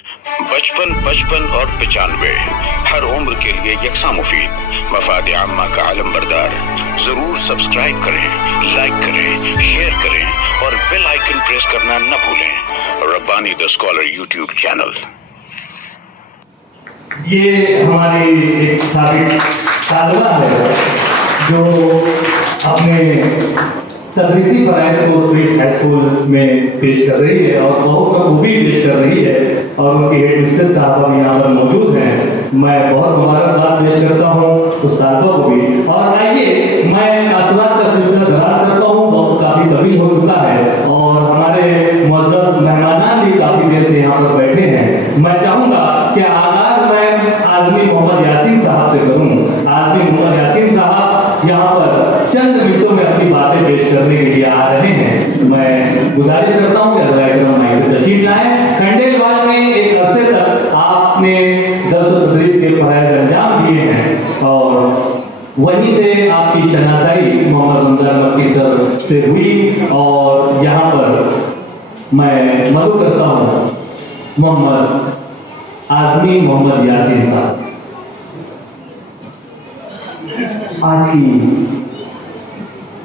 55, 55 और 95 हर उम्र के लिए यकसा मुफीद, मफाद आम्मा का आलम बरदार। जरूर सब्सक्राइब करें, लाइक करें, शेयर करें और बेल आइकन प्रेस करना न भूलें। Rabbani the scholar YouTube channel. ये हमारी एक साबिक तालिबा है जो अपने तदरीसी फराइज़ को स्वीट हाई स्कूल में पेश कर रही है और बहुत बखूबी पेश कर रही है और उनकी हेड मिस्ट्रेस साहब भी यहाँ पर मौजूद हैं। मैं बहुत मुबारकबाद पेश करता हूँ उस्तादों को भी। और आइए मैं तासुरात का सिलसिला दराज करता हूँ, वक्त काफ़ी तवील हो चुका है और हमारे मुअज़्ज़ज़ मेहमानान भी काफ़ी देर से यहाँ पर बैठे हैं। मैं चाहूँगा कि आगाज़ मैं आज़मी मोहम्मद यासीन साहब से करूँ। आज़मी मोहम्मद यासीन साहब यहाँ पर चंद मिनटों में अपनी बातें पेश करने के लिए आ रहे हैं। मैं गुजारिश करता हूँ कि हज़रात तशरीफ लाएं। खंडेलवाल में एक अरसे तक आपने दर्स व तदरीस के फराइज़ अंजाम दिए हैं और वहीं से आपकी शनासाई मोहम्मद रमजान मक्की सर से हुई और यहाँ पर मैं मदद करता हूँ मोहम्मद आज़मी मोहम्मद यासीन साहब। आज की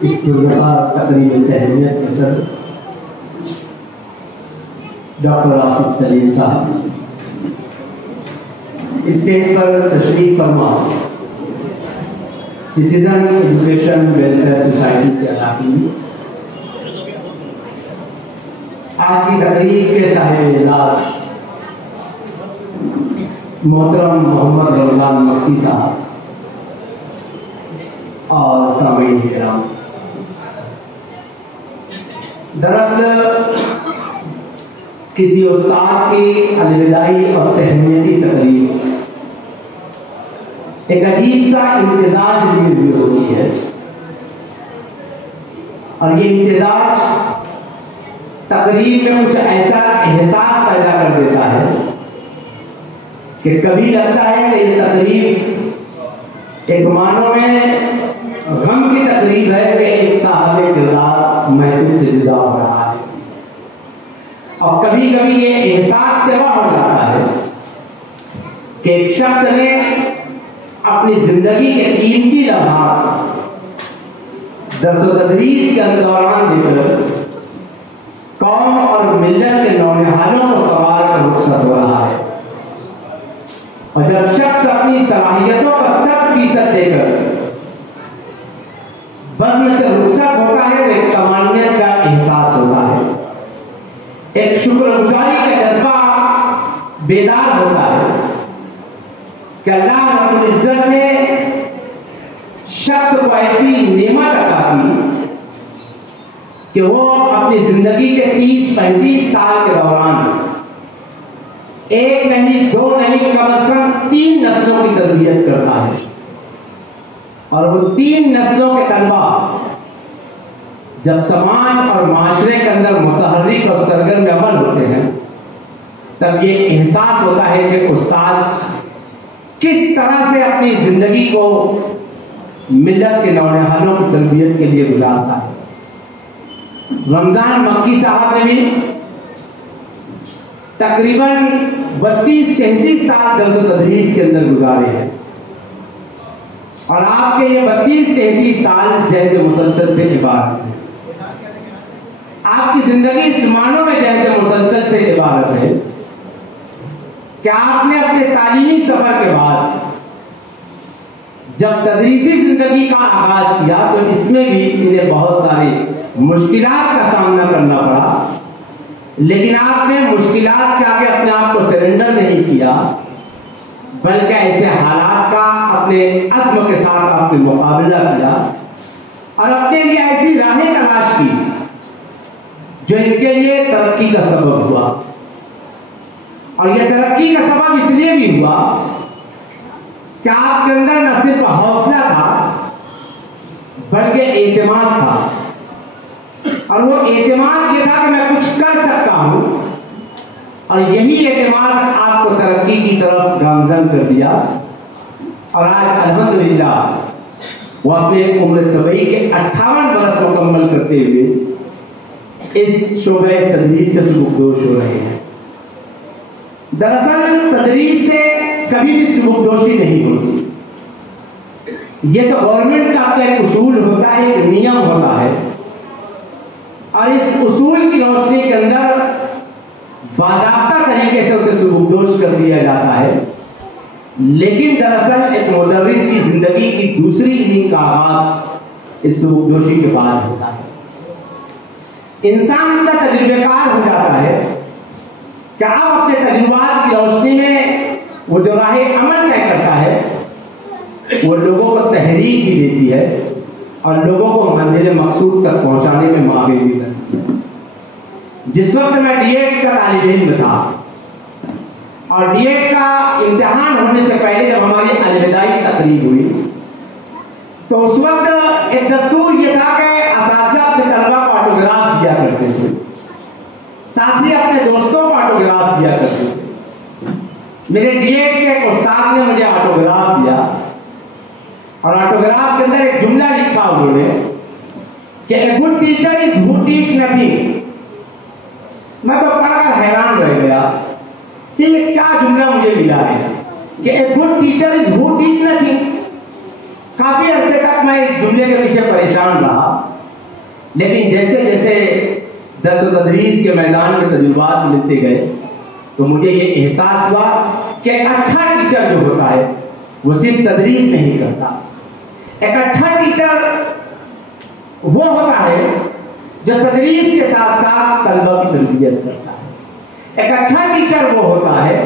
इस तकरीब तहनीत के सर डॉक्टर आसिफ सलीम साहब, स्टेज पर तशरीफ फरमा सिटीजन एजुकेशन वेलफेयर सोसाइटी के अलाक़ी आज की तकरीब के साहिब इजलास मोहतरम मोहम्मद रमजान मक्की साहब और सामीन किराम। दरअसल किसी उस्ताद की अलविदाई और तहनीती तकरीब एक अजीब सा इम्तिजाज लिए हुए होती है और ये इम्तिजाज तकरीब में कुछ ऐसा एहसास पैदा कर देता है कि कभी लगता है कि ये तकरीब एक मानो में गम की तकरीब है कि एक साहब किरदार महफिल से जुदा हो रहा है और कभी कभी ये एहसास सेवा हो जाता है कि एक शख्स ने अपनी जिंदगी के कीमती लम्हात दर्स व तदरीस के दौरान देकर कौम और मिल्लत के नौनिहालों को सवार कर रुखसत हो रहा है। और जब शख्स अपनी सलाहियतों का 100% देकर बज़्म से रुखसत होता है तो एक तमानियत का एहसास होता है, एक शुक्रगुजारी का जज्बा बेदार होता है कि अल्लाह रब्बुल इज्जत ने शख्स को ऐसी नेमत अता की कि वो अपनी जिंदगी के 30-35 साल के दौरान एक नहीं, दो नहीं, कम से कम 3 नस्लों की तरबियत करता है और वो 3 नस्लों के तलबा जब समाज और माशरे के अंदर मुतहर्रिक और सरगर्म अमल होते हैं तब ये एहसास होता है कि उस्ताद किस तरह से अपनी जिंदगी को मिल्लत के नौनिहालों की तरबियत के लिए गुजारता है। रमजान मक्की साहब ने भी तकरीबन 32-33 साल दर्स व तदरीस के अंदर गुजारे हैं और आपके ये 32-33 साल जहद मुसलसल से इबारत है। आपकी जिंदगी इस मानों में जहद मुसलसल से इबारत है कि आपने अपने तालीमी सफर के बाद जब तदरीसी जिंदगी का आगाज किया तो इसमें भी इन्हें बहुत सारी मुश्किलात का सामना करना पड़ा, लेकिन आपने मुश्किलात के आगे अपने आप को सरेंडर नहीं किया बल्कि ऐसे हालात का अपने अज़्म के साथ आपने मुकाबला किया और अपने लिए ऐसी राहें तलाश की जो इनके लिए तरक्की का सबब हुआ। और यह तरक्की का सबब इसलिए भी हुआ कि आपके अंदर न सिर्फ हौसला था बल्कि एतमाद था और वो एतमाद ये था कि मैं कुछ कर सकता हूं और यही एतमाद आपको तरक्की की तरफ गामजन कर दिया और आज अल्हम्दुलिल्लाह वो अपने उम्र तबई के 58 बरस मुकम्मल करते हुए इस शोबे तदरीस से सुबुकदोश हो रहे हैं। दरअसल तदरीस से कभी भी सुबुकदोशी नहीं होती। ये तो गवर्नमेंट का अपना एक उसूल होता है, एक नियम होता है, और इस उसूल की रोशनी के अंदर बाकायदा तरीके से उसे सुबुकदोश कर दिया जाता है। लेकिन दरअसल एक मुदर्रिस की जिंदगी की दूसरी इनिंग का आगाज इस सुबुकदोशी के बाद होता है। इंसान इतना तजुर्बेकार हो जाता है कि अब अपने तजुर्बात की रोशनी में वो जो राह अमल तय करता है वो लोगों को तहरीक भी देती है और लोगों को मंजिल मकसूद तक पहुंचाने में माहिर भी करती है। जिस वक्त मैं डीएड का तालिब इल्म था और डीएड का इम्तिहान होने से पहले जब हमारी अलविदाई तकरीब हुई तो उस वक्त एक दस्तूर ये था कि असातिज़ा अपने तलबा को ऑटोग्राफ दिया करते थे, साथ ही अपने दोस्तों को ऑटोग्राफ दिया करते थे। मेरे डीएड के एक उस्ताद ने मुझे ऑटोग्राफ दिया और ऑटोग्राफ के अंदर एक जुमला लिखा उन्होंने कि a good teacher is who teach nothing. मैं तो पढ़कर हैरान रह गया कि ये क्या जुमला मुझे मिला है कि a good teacher is who teach nothing. काफी अरसे तक मैं इस जुमले के पीछे परेशान रहा, लेकिन जैसे जैसे दर्स व तदरीस के मैदान में तजुर्बात मिलते गए तो मुझे ये एहसास हुआ कि एक अच्छा टीचर जो होता है वो सिर्फ तदरीस नहीं करता। एक अच्छा टीचर वो होता है जो तदरीस के साथ साथ तलबा की तरबियत करता है। एक अच्छा टीचर वो होता है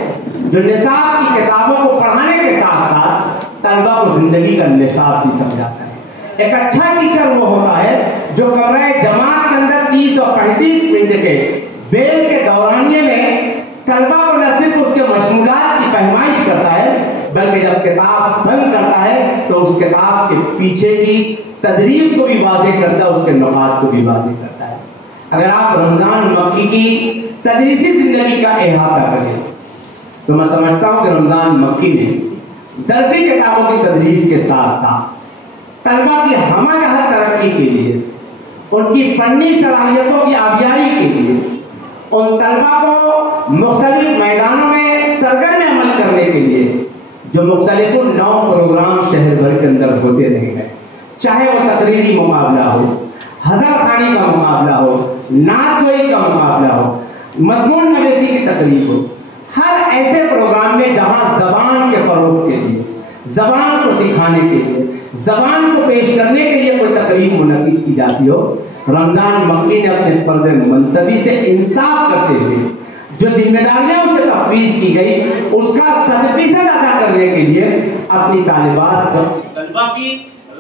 जो निसाब की किताबों को पढ़ाने के साथ साथ तलबा को जिंदगी का निसाब भी समझाता है। एक अच्छा टीचर वो होता है जो कमरे जमात के अंदर 30 और 35 मिनट के बेल के दौरानिये में तलबा को न सिर्फ उसके मशमूलात की पैमाइश करता है बल्कि जब किताब बंद करता है तो उस किताब के पीछे की तदरीस को भी वाज़ेह करता है, उसके नुकात को भी वाज़ेह करता है। अगर आप रमजान मक्की की तदरीसी जिंदगी का अहाता करें तो मैं समझता हूं कि रमजान मक्की में दर्सी किताबों की तदरीस के साथ साथ तलबा की हमारा तरक्की के लिए, उनकी फन्नी सलाहियतों की आबियारी के लिए, उन तलबा को मुख्तलिफ मैदानों में सरगर्म अमल करने के लिए जो मुख्तलिफ 9 प्रोग्राम शहर भर के अंदर होते रहे हैं, चाहे वो तकरीरी मुकाबला हो, हज़र खानी का मुकाबला हो, नात गोई का मुकाबला हो, मज़मून नवेसी की तकरीब हो, हर ऐसे प्रोग्राम में जहां जबान के फरोग के लिए, जबान को सिखाने के लिए, जबान को पेश करने के लिए कोई तकरीब मुनक्किद की जाती हो, रमजान मक्की ने अपने फर्ज मनसबी से इंसाफ करते हुए जो जिम्मेदारियां उसे तफवीज़ की गई उसका 100% अदा करने के लिए अपनी तलबा की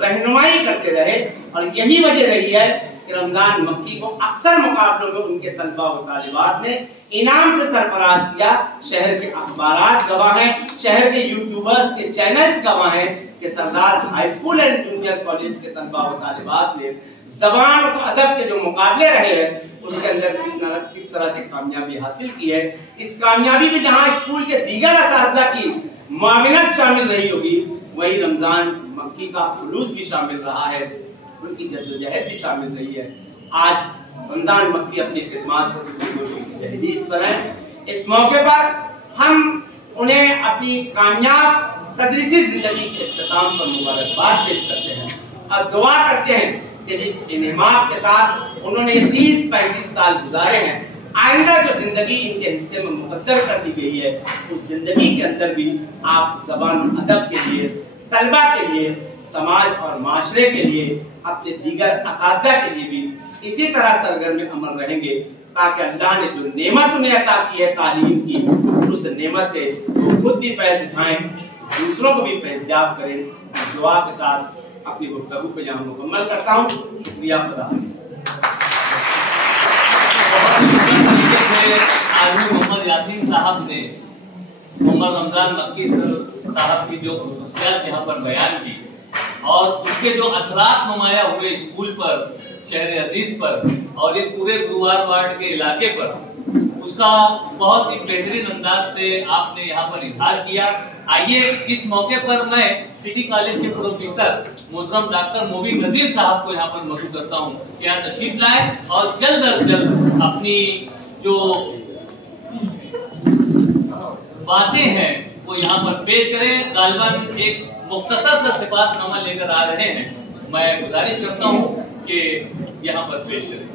रहनुमाई करते रहे। और यही वजह रही है कि रमजान मक्की को अक्सर मुकाबलों में उनके तलबा और तालिबात ने इनाम से सरफराज किया। शहर के अखबारात गवाह हैं, शहर के यूट्यूबर्स के चैनल्स गवाह हैं कि Sardar high school and junior college के तलबा और तालिबात ने जबान और अदब के जो मुकाबले रहे हैं उसके अंदर किस तरह से कामयाबी हासिल की है। इस कामयाबी में जहां स्कूल के दीगर असातिज़ा की मुआविनत शामिल रही होगी वही रमजान मक्की का खुलूस भी शामिल रहा है, उनकी जद्दोजहद भी शामिल रही है। आज रमजान मक्की अपनी खिदमत से तहदीस पर है। इस मौके पर हम उन्हें अपनी कामयाब तदरीसी जिंदगी के इख्तिताम पर मुबारकबाद पेश करते हैं और दुआ करते हैं कि जिस इन्माक के साथ उन्होंने 30-35 साल गुजारे हैं, आइंदा जो जिंदगी इनके हिस्से में मुकद्दर कर दी गई है उस जिंदगी के अंदर भी आप ज़बान अदब के लिए, तलबा के लिए, समाज और माशरे के लिए, अपने दीगर असातिज़ा के लिए भी इसी तरह सरगर्म अमल रहेंगे ताकि अल्लाह ने जो नेमत उन्हें अता की है तालीम की, उस नेमत से वो खुद भी फैज़ उठाएं, दूसरों को भी फैज़याब करें। दुआ के साथ अपनी गुफ्तगू को यहाँ मुकम्मल करता हूँ। शुक्रिया, खुदा हाफ़िज़। आदमी मोहम्मद यासीन साहब ने मोहम्मद रमजान मक्की साहब की जो खुसूसियात यहाँ पर बयान की और उसके जो असरात नुमाया हुए स्कूल पर, शहर अजीज पर और इस पूरे गुरुवार वार्ड के इलाके पर, उसका बहुत ही बेहतरीन अंदाज से आपने यहाँ पर इजहार किया। आइए इस मौके पर मैं सिटी कॉलेज के प्रोफेसर मोहतरम डॉक्टर मोबिन नजीर साहब को यहाँ पर मदद करता हूँ कि यहाँ तशरीफ लाए और जल्द अज जल्द अपनी जो बातें हैं वो यहाँ पर पेश करें। गालिबन एक मुख्तसर सा सिफातनामा लेकर आ रहे हैं, मैं गुजारिश करता हूँ कि यहाँ पर पेश करें।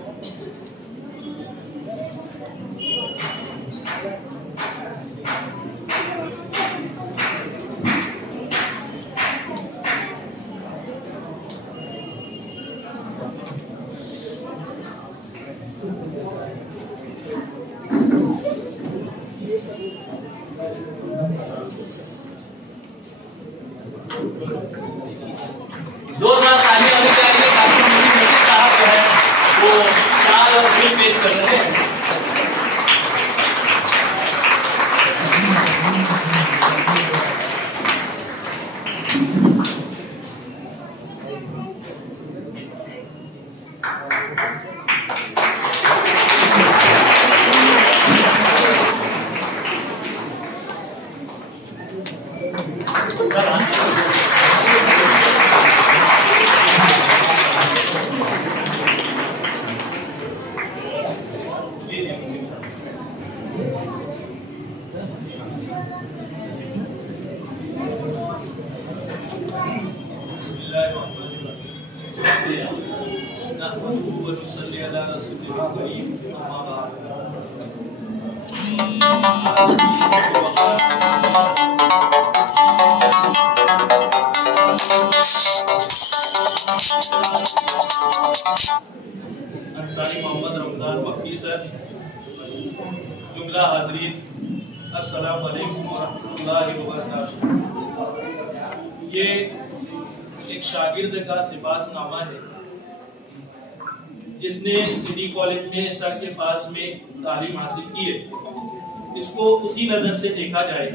जोरदार ताली होनी चाहिए। डॉक्टर मुनीर साहब जो है वो शाल और फूल पेश कर रहे हैं। अंसारी मोहम्मद रमजान मक्की सर, जुमला हाज़रीन, अस्सलाम वालेकुम वरहमतुल्लाहि वबरकातुहू। ये एक शागिर्द का सिफातनामा है जिसने सिटी कॉलेज में सर के पास में तालीम हासिल की है। इसको उसी नजर से देखा जाए।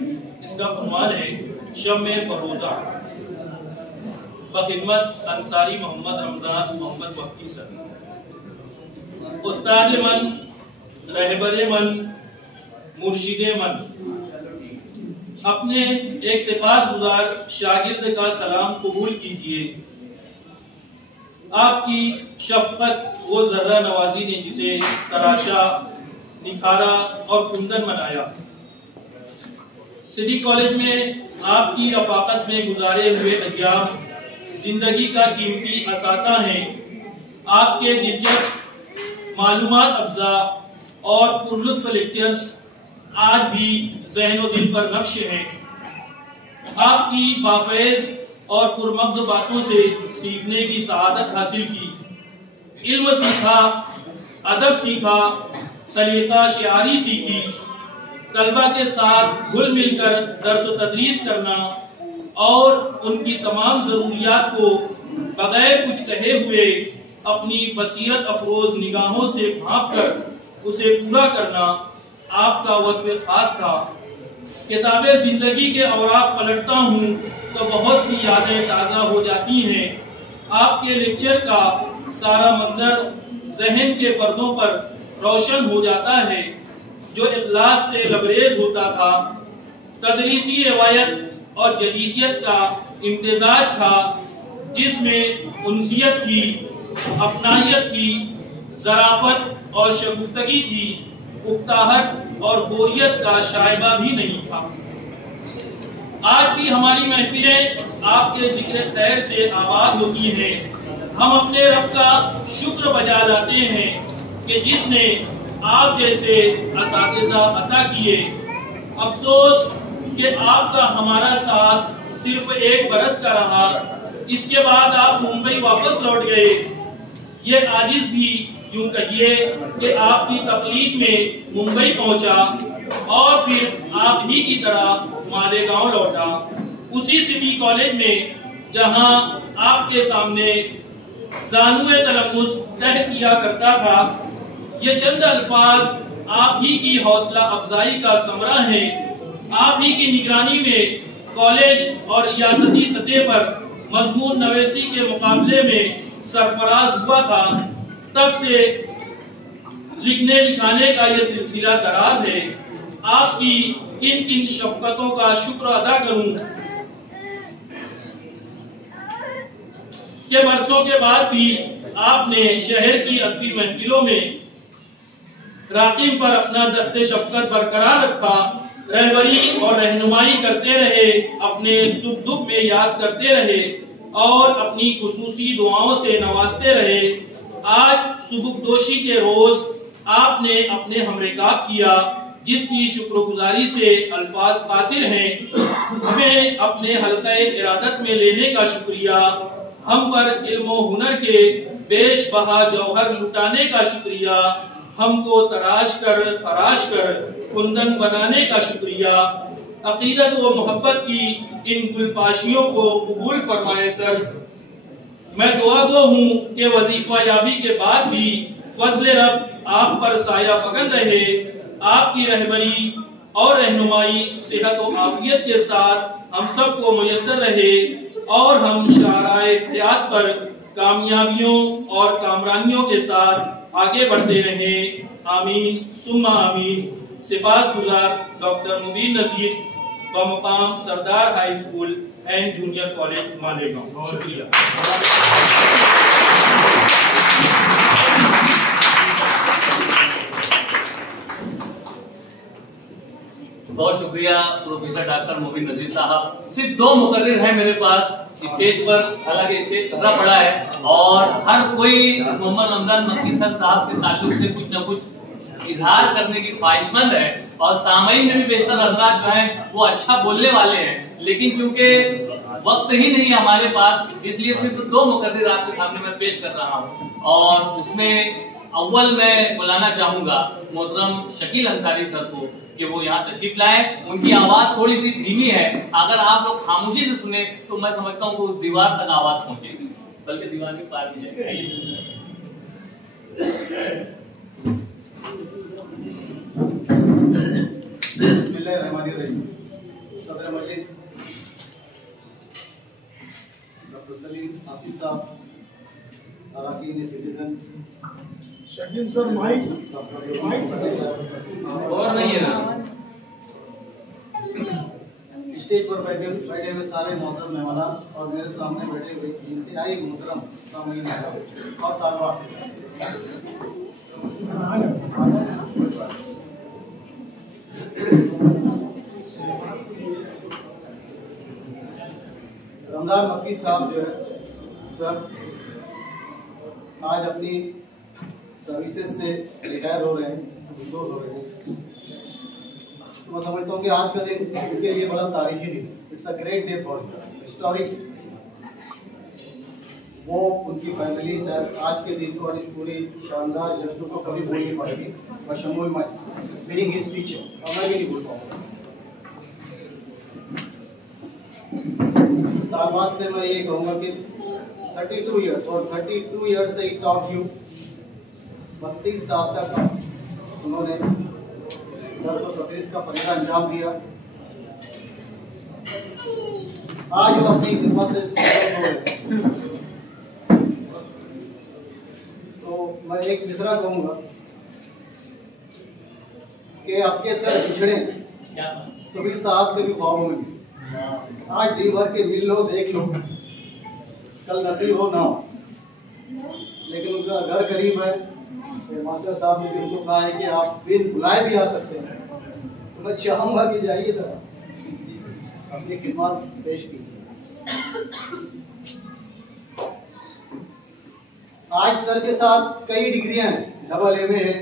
इसका उन्वान है शम्मे फरोजा, बखिदमत अंसारी मोहम्मद रमजान मोहम्मद मक्की सर। उस्ताद मन, रहबरे मन, मुर्शिदे मन, अपने एक सिफातगुजार शागिर्द का सलाम कबूल कीजिए। आपकी शफकत वो जर्रा नवाजी ने जिसे तराशा, निखारा और कुंदन बनाया। सिटी कॉलेज में आपकी रफाकत में गुजारे हुए अय्याम जिंदगी का कीमती असासा हैं। आपके दिलचस्प, मालूमात अफजा और पुरलुत्फ लेक्चर्स आज भी ज़हन और दिल पर नक्श हैं। आपकी बाफैज़ और पुरमग़ज़ बातों से सीखने की सआदत हासिल की। इल्म सीखा, अदब सीखा, सलीका शियारी सीखी। तलबा के साथ घुल मिलकर दर्स व तदरीस करना और उनकी तमाम ज़रूरियात को बगैर कुछ कहे हुए अपनी बसीरत अफरोज निगाहों से भांप कर उसे पूरा करना आपका वस्फ़ खास था। किताबे जिंदगी के औराक पलटता हूँ तो बहुत सी यादें ताज़ा हो जाती हैं। आपके लेक्चर का सारा मंजर जहन के पर्दों पर रोशन हो जाता है। जो इखलास से लबरेज होता था, तदरीसी रवायत और जदीदियत का इम्तिजाज था, जिसमें उनसियत थी, अपनायत थी, ज़राफत और शगुफ्तगी थी, उकताहट और बोरियत का शायबा भी नहीं था। आज भी हमारी महफिलें आपके जिक्र खैर से आबाद होती हैं। हम अपने रब का शुक्र बजा लाते हैं कि जिसने आप जैसे असातिज़ा अता किए। अफसोस कि आपका हमारा साथ सिर्फ 1 बरस का रहा। इसके बाद आप मुंबई वापस लौट गए। ये आजिज भी यूं कहिए कि आपकी तकलीफ में मुंबई पहुंचा और फिर आप ही की तरह मालेगांव लौटा। उसी सिटी कॉलेज में जहां आपके सामने जानुए तलम्बुस तह किया करता था। ये चंद अल्फाज आप ही की हौसला अफजाई का समरा है। आप ही की निगरानी में कॉलेज और रियासती सतह पर मजमून नवेसी के मुकाबले में सरफराज हुआ था। तब से लिखने लिखाने का यह सिलसिला दराज है। आपकी किन किन शफकतों का शुक्र अदा करूं कि बरसों के बाद भी आपने शहर की अदबी महफिलों में राकीब पर अपना दस्ते शफकत बरकरार रखा। रहबरी और रहनुमाई करते रहे, अपने सुख दुख में याद करते रहे और अपनी खुसूसी दुआओं से नवाजते रहे। आज सुबुकदोशी के रोज आपने अपने हमरेकाब किया, जिसकी शुक्रगुजारी से अल्फाज कासिर हैं। हमें अपने हल्क़े इरादत में लेने का शुक्रिया, हम पर इल्म व हुनर के बेश बहा जौहर लुटाने का शुक्रिया, हमको तराश कर फराश कर कुंदन बनाने का शुक्रिया। अकीदत व मोहब्बत की इन गुलपाशियों को कबूल फरमाए सर। मैं दुआगो हूँ कि वजीफा याबी के बाद भी फजल रब आप पर साया पगन रहे, आपकी रहबरी और रहनुमाई सेहत व आफियत के साथ हम सबको मुयस्सर रहे और हम शाहराए हयात पर कामयाबियों और कामरानियों के साथ आगे बढ़ते रहे। आमीन सुम्मा आमीन। सिफारिशगुजार डॉक्टर मुबीन नजीर बमुकाम Sardar high school and junior college Malegaon. शुक्रिया। बहुत शुक्रिया प्रोफेसर डॉक्टर मुबीन नजीर साहब। सिर्फ 2 मुकर्रिर हैं मेरे पास स्टेज पर, हालांकि स्टेज भरा पड़ा है और हर कोई मोहम्मद रमजान मक्की सर साहब के ताल्लुक से कुछ न कुछ इजहार करने की ख्वाहिशमंद है और सामईन में भी बेशतर हजरात जो हैं वो अच्छा बोलने वाले हैं, लेकिन चूंकि वक्त ही नहीं है हमारे पास, इसलिए सिर्फ 2 मुकर्रिर आपके सामने मैं पेश कर रहा हूँ। और उसमें अव्वल मैं बुलाना चाहूंगा मोहतरम शकील अंसारी सर को कि वो यहाँ तशरीफ लाए। उनकी आवाज थोड़ी सी धीमी है, अगर आप लोग खामोशी से सुने तो मैं समझता हूँ कि उस दीवार तक आवाज पहुंचेगी, बल्कि दीवार के पार भी जाएगी। बिस्मिल्लाहिर्रहमानिर्रहीम। सदर मजलिस डॉक्टर सलीम आसिफ साहब, अराकीन सिटीजन शकील सर माइक और नहीं है ना, स्टेज पर बैठे हुए सारे मोहतरम मेहमान और मेरे सामने बैठे हुए इंतहाई मोहतरम सामईन और तालबा, रमजान मक्की साहब जो है सर आज अपनी सर्विसेज से रिटायर हो रहे हैं, तो मैं समझता हूँ कि आज का दिन उनके लिए बड़ा तारीखी दिन, it's a great day for historic. वो उनकी फैमिली सर आज के दिन को और इस पूरी शानदार जश्न को कभी भूल नहीं पाएगी। बशमूल बीइंग हिज टीचर, और मैं भी नहीं भूल पाऊंगा। तालबात से मैं ये कहूँगा कि 32 ईयर्स और 32 ईयर्स से ही टॉट यू, 32 साल तक उन्होंने दर्स और तदरीस का फरीज़ा अंजाम दिया। आज वो अपनी खिदमत से हो रहे, तो मैं एक मिसरा कहूँगा कि आपके सर बिछड़े तो फिर साथ के भी ख्वाबों में भी। आज दिन भर के मिल लो, देख लो, कल नसीब हो ना हो, लेकिन उनका घर करीब है। मास्टर साहब ने भी उनको कहा है कि आप बिन बुलाए भी आ सकते हैं, तो मैं चाहूंगा कि जाइए जरा अपनी खिदमत पेश कीजिए। आज सर के साथ कई डिग्रियां हैं, डबल एमए है,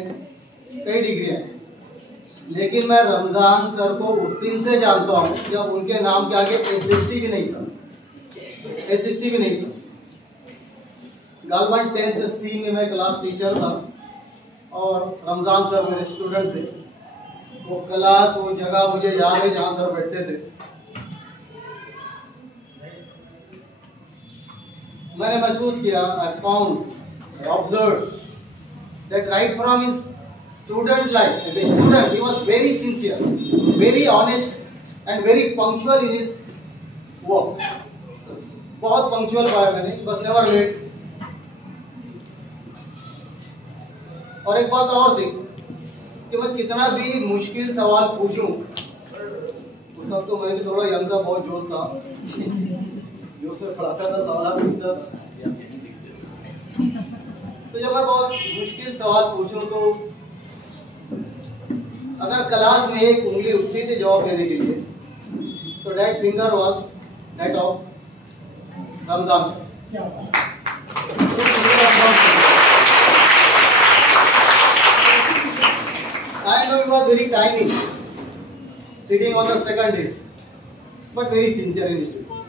कई डिग्रियां हैं, लेकिन मैं रमजान सर को उस दिन से जानता हूँ जब उनके नाम के आगे एसएससी भी नहीं था, एसएससी भी नहीं था। गालबन 10th C में मैं क्लास टीचर था और रमजान सर मेरे स्टूडेंट थे। वो क्लास, वो जगह मुझे याद है जहाँ सर बैठते थे। मैंने महसूस किया, I found, I observed that right from his student life, as a student, he was very sincere, very honest and very punctual in his work. बहुत पंक्चुअल पाया मैंने, बस नेवर लेट। और एक बात और थी कि मैं कितना भी मुश्किल सवाल पूछूं, उस वक्त तो मैं भी थोड़ा यंग था, बहुत जोश था, जोश में पढ़ाता था, सवाल पूछता था। तो जब मैं बहुत मुश्किल सवाल पूछूं तो अगर क्लास में एक उंगली उठती थी जवाब देने के लिए, तो that finger was that of Ramzan sir. I know he was very tiny, sitting on the second desk, but very sincere in his duties.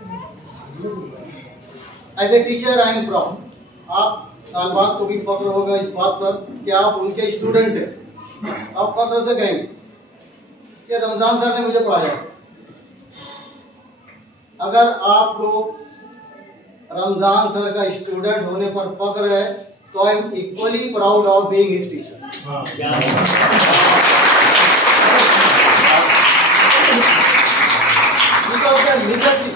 As a teacher, I am proud. आप तालबात को भी फख्र होगा इस बात पर कि आप उनके स्टूडेंट हैं। आप फख्र से कहेंगे कि रमजान सर ने मुझे पढ़ाया। अगर आपको रमजान सर का स्टूडेंट होने पर फख्र है, तो I am equally proud of being his teacher. Because the legacy,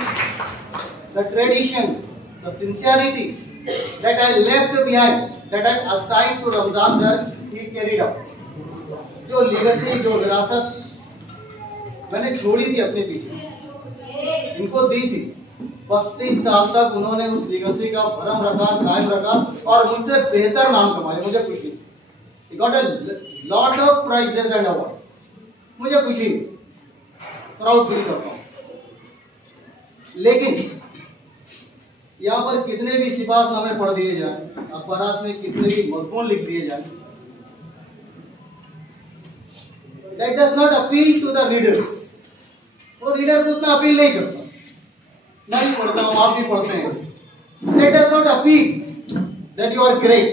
the tradition, the sincerity that I left behind, that I assigned to Ramzan sir, he carried out. जो legacy, जो विरासत मैंने छोड़ी थी अपने पीछे, इनको दी थी, 32 साल तक उन्होंने उस legacy का भरम रखा, कायम रखा और मुझसे बेहतर नाम कमाए। मुझे खुशी, he got a lot of prizes and awards. मुझे खुशी, प्राउड फील करता हूँ। लेकिन यहाँ पर कितने भी सिफातनामे पढ़ दिए जाएं, अखबारात में कितने भी मज़मून लिख दिए जाएं, that does not appeal to the readers. वो रीडर को उतना अपील नहीं करता। मैं भी पढ़ता हूँ, आप भी पढ़ते हैं। That does not appeal that you are great.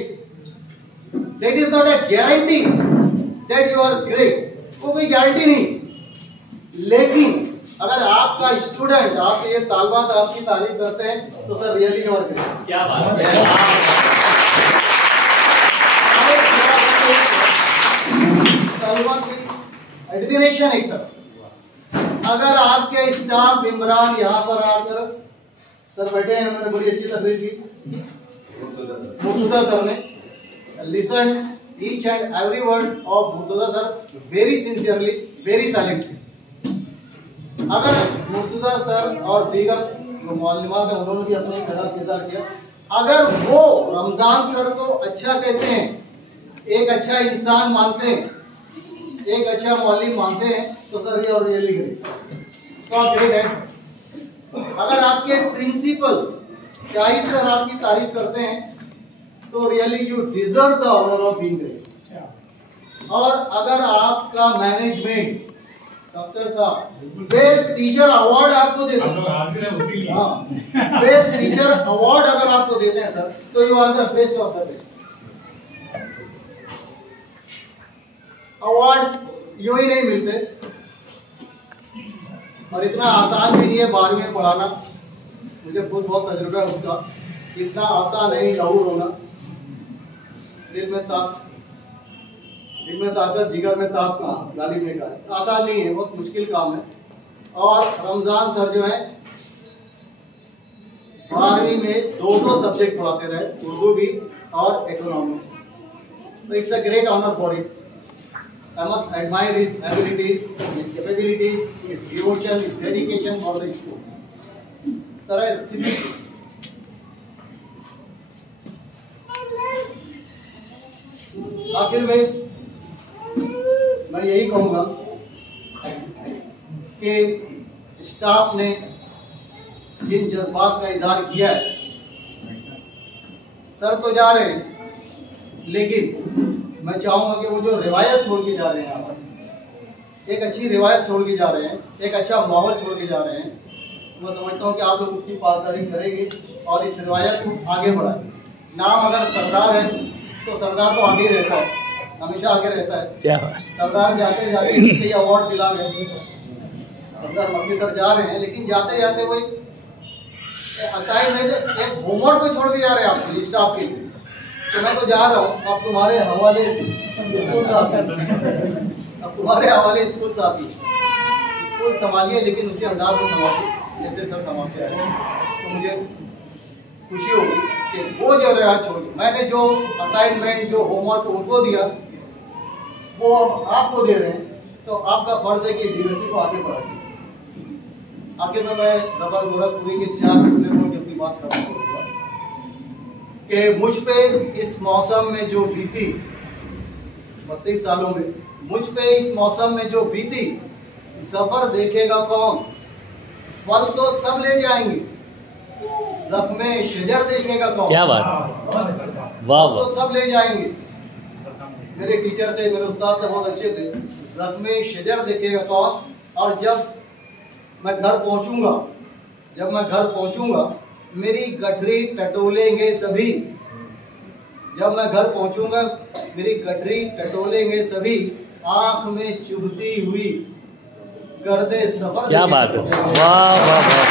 That is not a guarantee that you are great. वो कोई गारंटी नहीं। लेकिन अगर आपका स्टूडेंट आपके ये तालबात आपकी तारीफ करते हैं, तो sir really you are great. क्या बात है। तालबात की एडमिरेशन एक तरफ। अगर आपके स्टाफ मेंबरान यहाँ पर आकर, सर बैठे हैं, मैंने बड़ी अच्छी तकरीर की, मुर्तजा सर ने listen each and every word of Murtaza sir very sincerely, very silently. अगर मुर्तजा सर और दीगर जो मौलमात हैं उन्होंने भी अपने खिलाफ किरदार किया, अगर वो रमजान सर को अच्छा कहते हैं, एक अच्छा इंसान मानते हैं, एक अच्छा मौलवी मानते हैं, तो सर ये और रियली ग्रेट। तो आप ग्रेट हैं। अगर आपके प्रिंसिपल चाहिए सर आपकी तारीफ करते हैं, तो really you deserve the honour of being great. और अगर आपका मैनेजमेंट, डॉक्टर साहब बेस्ट टीचर अवार्ड आपको देते हैं, बेस्ट टीचर अवार्ड अगर आपको देते हैं सर, तो you are the best of the best. Award यूं ही नहीं मिलते, और इतना आसान भी नहीं है 12वीं में पढ़ाना। मुझे खुद बहुत तजुर्बा है उसका। इतना आसान नहीं लहूर होना, दिल में ताकत, जिगर में ताप का गाली में का है। आसान नहीं है, बहुत मुश्किल काम है। और रमजान सर जो है 12वीं में 2 सब्जेक्ट पढ़ाते रहे, उर्दू भी और इकोनॉमिक्स। तो it's a great honour for it. I must admire his abilities, his capabilities, his devotion, his dedication for the school. Sir, आखिर में मैं यही कहूँगा कि स्टाफ ने जिन जज्बात का इजहार किया है, सर तो जा रहे हैं, लेकिन मैं चाहूंगा कि वो जो रिवायत छोड़ के जा रहे हैं, यहाँ पर एक अच्छी रिवायत छोड़ के जा रहे हैं, एक अच्छा माहौल छोड़ के जा रहे हैं, मैं समझता हूँ कि आप लोग उसकी पासदारी करेंगे और इस रिवायत को आगे बढ़ाएंगे। नाम अगर सरदार है तो सरदार तो आगे रहता है, हमेशा आगे रहता है। सरदार जाते जाते इसलिए अवार्ड दिला गए, सरदार मक्की सर जा रहे हैं, लेकिन जाते जाते वो असाइनमेंट, एक होमवर्क को छोड़ के जा रहे हैं आपके स्टाफ के लिए। तो मैं तो जा रहा हूँ, अब तुम्हारे हवाले स्कूल साथी स्कूल संभालिए, लेकिन उसके अंदाज में संभालिए जैसे सब संभालते आए। तो मुझे खुशी होगी कि वो जो रिवायत छोड़ के, मैंने जो असाइनमेंट, जो होमवर्क उनको दिया, वो अब आपको दे रहे हैं, तो आपका फर्ज है कि लीडरशिप को आगे बढ़ाइए। आखिर में मैं डबल गोरखपुरी के 4 दूसरे को अपनी बात करूँगा कि मुझ पे इस मौसम में जो बीती 32 सालों में मुझ पे इस मौसम में जो बीती, सफर देखेगा कौन? फल तो सब ले जाएंगे, जख्मे शजर देखेगा कौन? क्या बात, वाह तो सब ले जाएंगे। मेरे टीचर थे, मेरे उस्ताद थे, बहुत अच्छे थे। जख्मे शजर देखेगा कौन? और जब मैं घर पहुंचूंगा, मेरी गठरी टटोलेंगे सभी। जब मैं घर पहुंचूंगा, मेरी गठरी टटोलेंगे सभी। आंख में चुभती हुई गर्दे सफर। क्या बात है, वाह वाह वाह।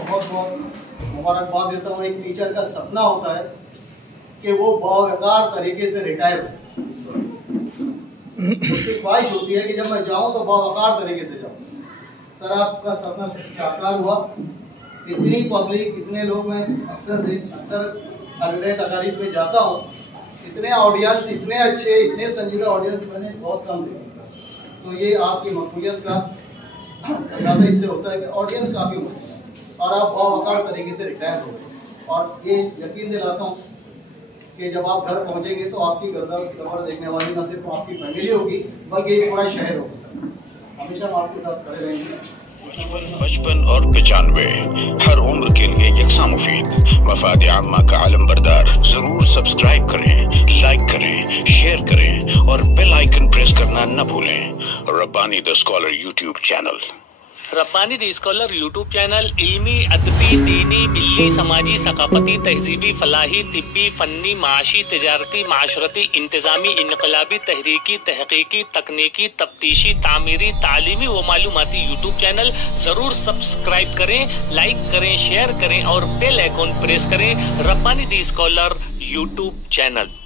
बहुत बहुत मुबारकबाद देता हूँ। एक टीचर का सपना होता है कि वो बावकार तरीके से रिटायर हो। उसकी ख्वाहिश होती है कि जब मैं जाऊं तो बावकार तरीके से जाऊं। सर, आपका सपना साकार हुआ। इतनी पब्लिक, इतने लोग, मैं अक्सर हृदय तकारीब में जाता हूँ, इतने ऑडियंस, इतने अच्छे, इतने संजीदा ऑडियंस मैंने बहुत कम देखा। तो ये आपकी मकबूलियत का ज़्यादा इससे होता है कि ऑडियंस काफ़ी होती है और आप बावकार तरीके से रिटायर हो गए। और ये यकीन दिलाता हूँ कि जब आप घर पहुंचेंगे तो आपकी गर्दन सफर देखने वाली न सिर्फ आपकी फैमिली होगी बल्कि एक पूरा शहर होगा। सर, हमेशा हम आपके साथ खड़े रहेंगे। 55 और 95 हर उम्र के लिए यकसा मुफीद। मफाद आम्मा का आलम बरदार। जरूर सब्सक्राइब करें, लाइक करें, शेयर करें और बेल आइकन प्रेस करना न भूलें। Rabbani the scholar YouTube channel. Rabbani the scholar YouTube channel इल्मी, अदबी, दीनी, मिल्ली, समाजी, सकाफती, तहजीबी, फलाही, तिब्बी, फन्नी, माशी, तिजारती, माशरती, इंतजामी, इनकलाबी, तहरीकी, तहकीकी, तकनीकी, तफ्तीशी, तामीरी, तालीमी व मालूमाती यूट्यूब चैनल जरूर सब्सक्राइब करें, लाइक करें, शेयर करें और बेल आइकन प्रेस करें। Rabbani the scholar YouTube channel.